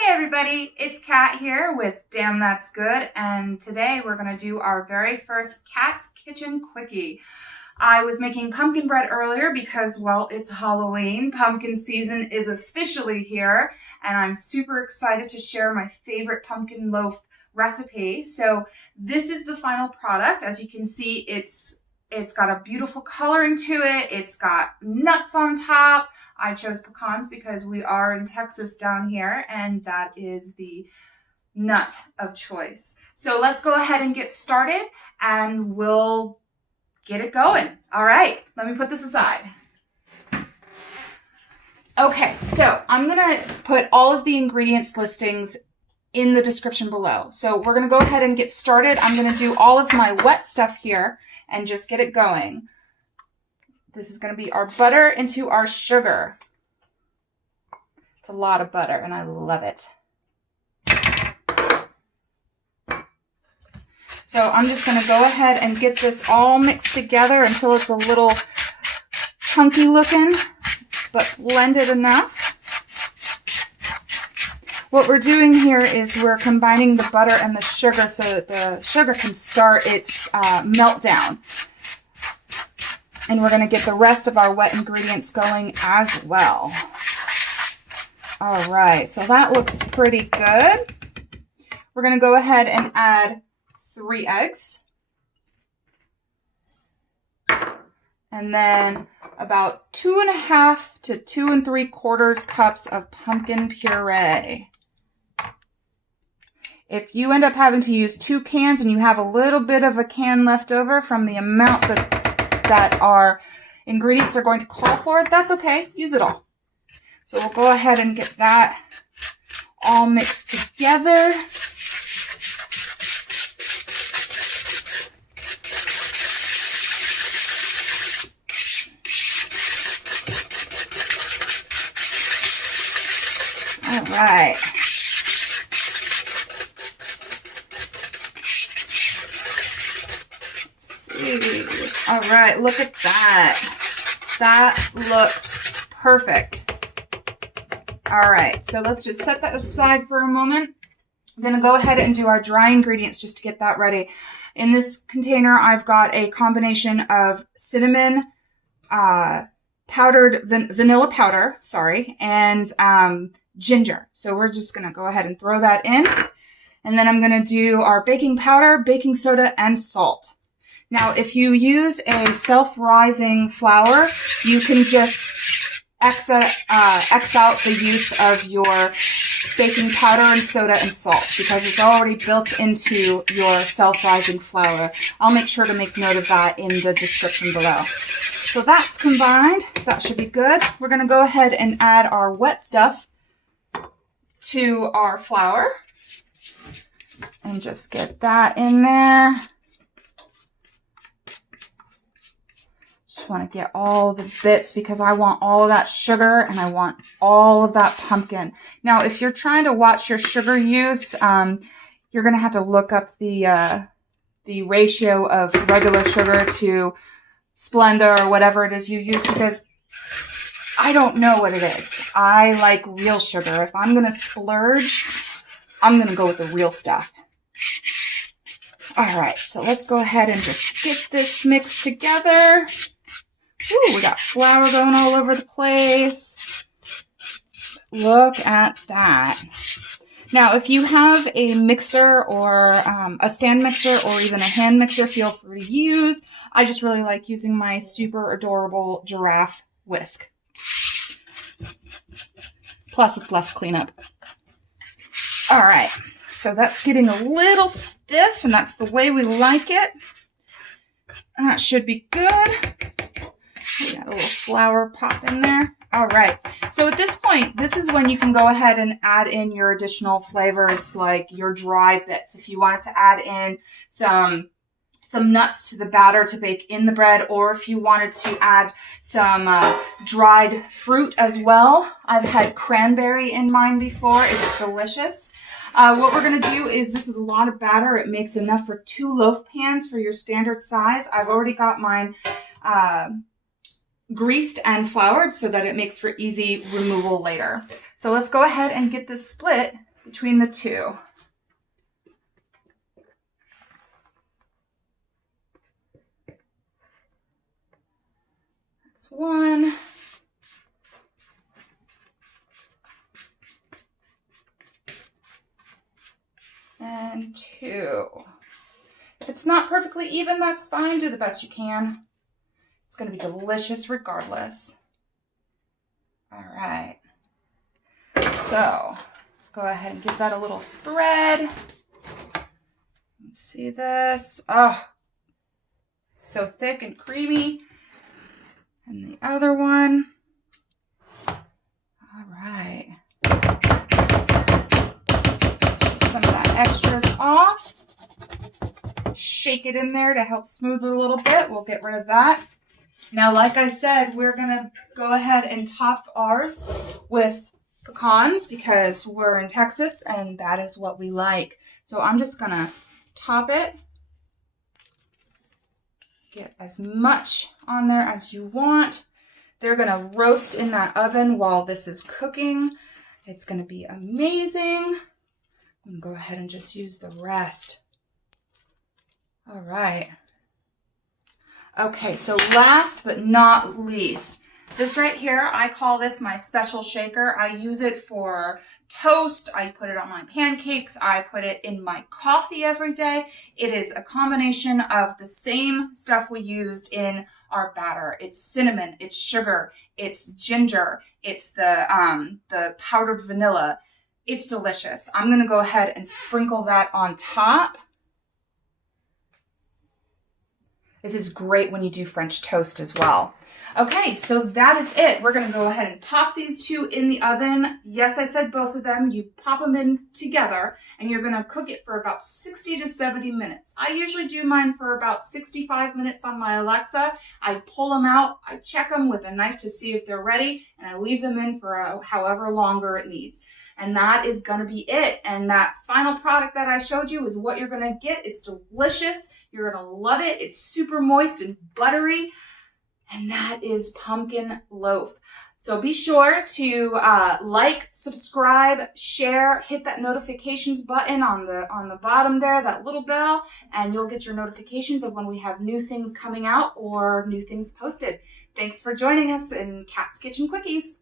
Hey everybody, it's Kat here with Damn That's Good, and today we're going to do our very first Kat's Kitchen Quickie. I was making pumpkin bread earlier because, well, it's Halloween. Pumpkin season is officially here, and I'm super excited to share my favorite pumpkin loaf recipe. So this is the final product. As you can see, it's got a beautiful coloring to it. It's got nuts on top. I chose pecans because we are in Texas down here, and that is the nut of choice. So let's go ahead and get started, and we'll get it going. All right, let me put this aside. Okay, so I'm gonna put all of the ingredients listings in the description below. So we're gonna go ahead and get started. I'm gonna do all of my wet stuff here and just get it going. This is going to be our butter into our sugar. It's a lot of butter, and I love it. So I'm just going to go ahead and get this all mixed together until it's a little chunky looking, but blended enough. What we're doing here is we're combining the butter and the sugar so that the sugar can start its meltdown. And we're going to get the rest of our wet ingredients going as well. All right, so that looks pretty good. We're going to go ahead and add 3 eggs. And then about 2½ to 2 3/4 cups of pumpkin puree. If you end up having to use 2 cans and you have a little bit of a can left over from the amount that our ingredients are going to call for, that's okay. Use it all. So we'll go ahead and get that all mixed together. All right. All right, look at that. That looks perfect. All right, so let's just set that aside for a moment. I'm going to go ahead and do our dry ingredients just to get that ready. In this container, I've got a combination of cinnamon, powdered vanilla powder, and ginger. So we're just going to go ahead and throw that in. And then I'm going to do our baking powder, baking soda, and salt. Now, if you use a self-rising flour, you can just X out the use of your baking powder and soda and salt because it's already built into your self-rising flour. I'll make sure to make note of that in the description below. So that's combined. That should be good. We're going to go ahead and add our wet stuff to our flour and just get that in there. Just want to get all the bits because I want all of that sugar and I want all of that pumpkin. Now, if you're trying to watch your sugar use, you're going to have to look up the ratio of regular sugar to Splenda or whatever it is you use because I don't know what it is. I like real sugar. If I'm going to splurge, I'm going to go with the real stuff. All right, so let's go ahead and just get this mixed together. Ooh, we got flour going all over the place. Look at that. Now, if you have a mixer or a stand mixer or even a hand mixer, feel free to use. I just really like using my super adorable giraffe whisk. Plus, it's less cleanup. All right, so that's getting a little stiff, and that's the way we like it. That should be good. We got a little flour pop in there. All right. So at this point, this is when you can go ahead and add in your additional flavors, like your dry bits. If you wanted to add in some nuts to the batter to bake in the bread, or if you wanted to add some dried fruit as well. I've had cranberry in mine before. It's delicious. What we're going to do is, this is a lot of batter. It makes enough for 2 loaf pans for your standard size. I've already got mine greased and floured so that it makes for easy removal later. So let's go ahead and get this split between the two. That's one. And two. If it's not perfectly even, that's fine. Do the best you can. It's going to be delicious regardless. All right. So let's go ahead and give that a little spread. Let's see this. Oh, it's so thick and creamy. And the other one. All right. Some of that extras off. Shake it in there to help smooth it a little bit. We'll get rid of that. Now, like I said, we're going to go ahead and top ours with pecans because we're in Texas and that is what we like. So I'm just going to top it. Get as much on there as you want. They're going to roast in that oven while this is cooking. It's going to be amazing. I'm going to go ahead and just use the rest. All right. Okay, so last but not least, this right here, I call this my special shaker. I use it for toast. I put it on my pancakes. I put it in my coffee every day. It is a combination of the same stuff we used in our batter. It's cinnamon, it's sugar, it's ginger, it's the powdered vanilla. It's delicious. I'm going to go ahead and sprinkle that on top. This is great when you do French toast as well. Okay, so that is it. We're going to go ahead and pop these two in the oven. Yes, I said both of them. You pop them in together and you're going to cook it for about 60 to 70 minutes. I usually do mine for about 65 minutes on my Alexa. I pull them out, I check them with a knife to see if they're ready, and I leave them in for however longer it needs. And that is going to be it. And that final product that I showed you is what you're going to get. It's delicious. You're going to love it. It's super moist and buttery. And that is pumpkin loaf. So be sure to like, subscribe, share, hit that notifications button on the bottom there, that little bell, and you'll get your notifications of when we have new things coming out or new things posted. Thanks for joining us in Kat's Kitchen Quickies.